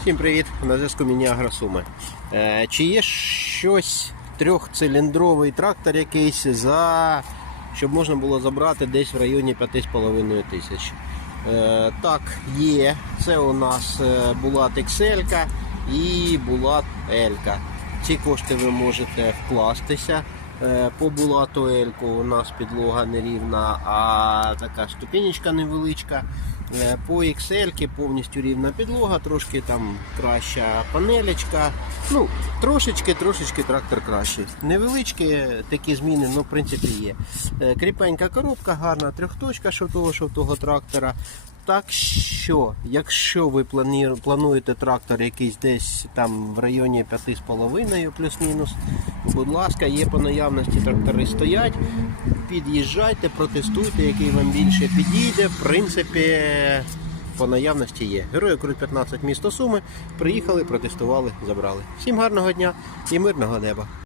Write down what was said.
Всім привіт! На зв'язку Міні Агросуми. Е, Чи є щось трьохциліндровий трактор якийсь за щоб можна було забрати десь в районі 5,5 тисяч? Е, Так, є. Це у нас е, була XL і була L. Ці кошти ви можете вкластися. По булату Ельку у нас підлога нерівна, а така ступенечка невеличка. Е, По XL повністю рівна підлога, трошки там краща панелечка. Ну, трошечки, трошечки трактор кращий. Невеличкі такі зміни, ну, в принципі, є. Е, Кріпенька коробка, гарна трьохточка шовтого шовтого трактора. Так що, якщо ви плануєте трактор якийсь десь там в районі 5,5 плюс-мінус, будь ласка, є по наявності трактори стоять. Під'їжджайте, протестуйте, який вам більше підійде. В принципі, по наявності є. Герої Крут 15 місто Суми. Приїхали, протестували, забрали. Всім гарного дня і мирного неба.